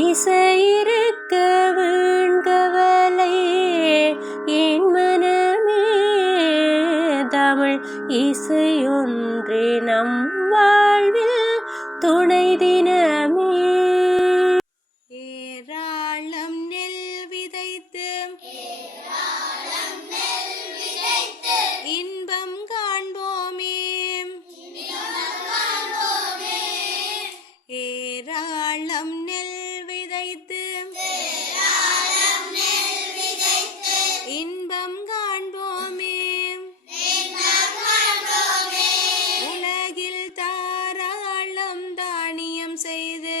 இசையிருக்க வீண்கவலை என் மனமே, தமிழ் இசையொன்றே நம் வாழ்வில் துணை தினமே. ஏராளம் நெல் விதைத்து இன்பம் காண்போமே, ஏராளம் நெல் விதைத்து இன்பம் காண்போமே, உலகில் தாராளம் தானியம் செய்து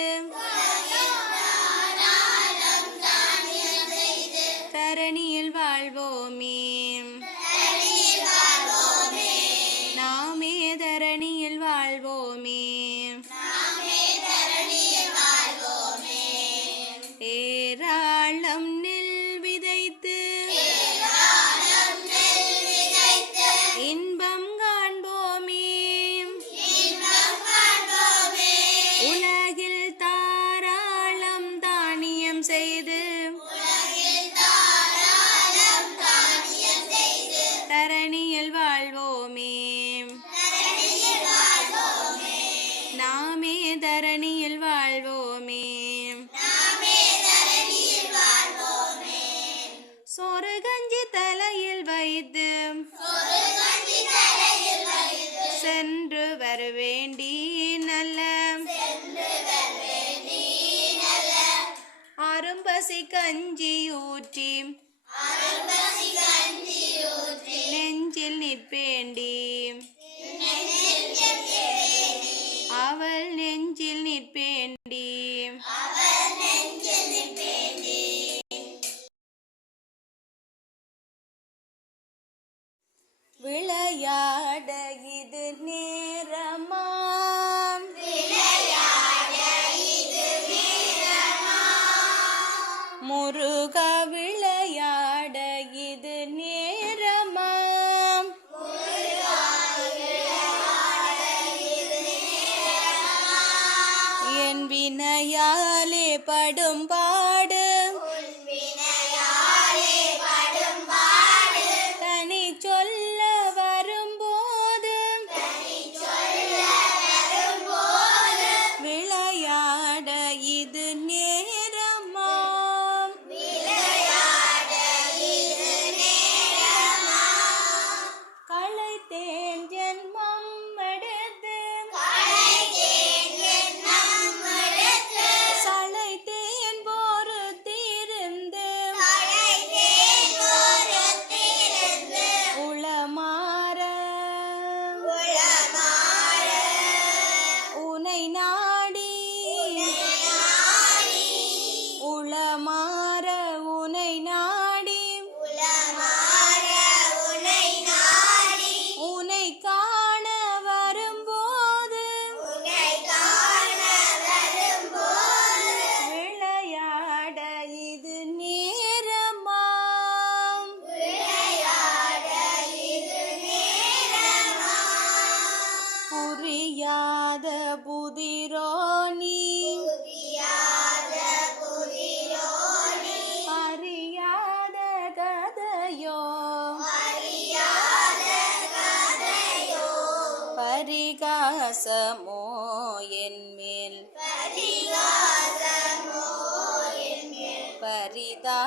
தரணியில் வாழ்வோமே, நாமே தரணியில் வாழ்வோமே. ஏராளம் நெல் விதைத்து இன்பம் காண்போமே, உலகில் தாராளம் தானியம் செய்து தரணியில் வாழ்வோமே, நாமே தரணியில் வாழ்வோமே. சோறு கஞ்சி தலையில் வைத்து சென்று வரவேண்டி நல்ல அரும்பசி கஞ்சி ஊற்றி நெஞ்சில் நிற்பேண்டி, அவள் நெஞ்சில் நிற்பேண்டி. விளையாட இது நேரமாம், முருகா விளையாட இது நேரமாம், என் வினையாலே படும் பாடு தனி சொல்ல வரும்போது, விளையாட இது நேரமாம், களைத்தேன் ஜென்மம் எடுத்து சளைத்தேன் பொறுத்திருந்து உளமாற உனை நாடி, உளமாற உனை நாடி, உனை காண வரும்போது, விளையாட இது நேரமாம், புரியாத புதிரோ நீ, அறியாத கதையோ, பரிகாசமோ என்மேல், பரிதா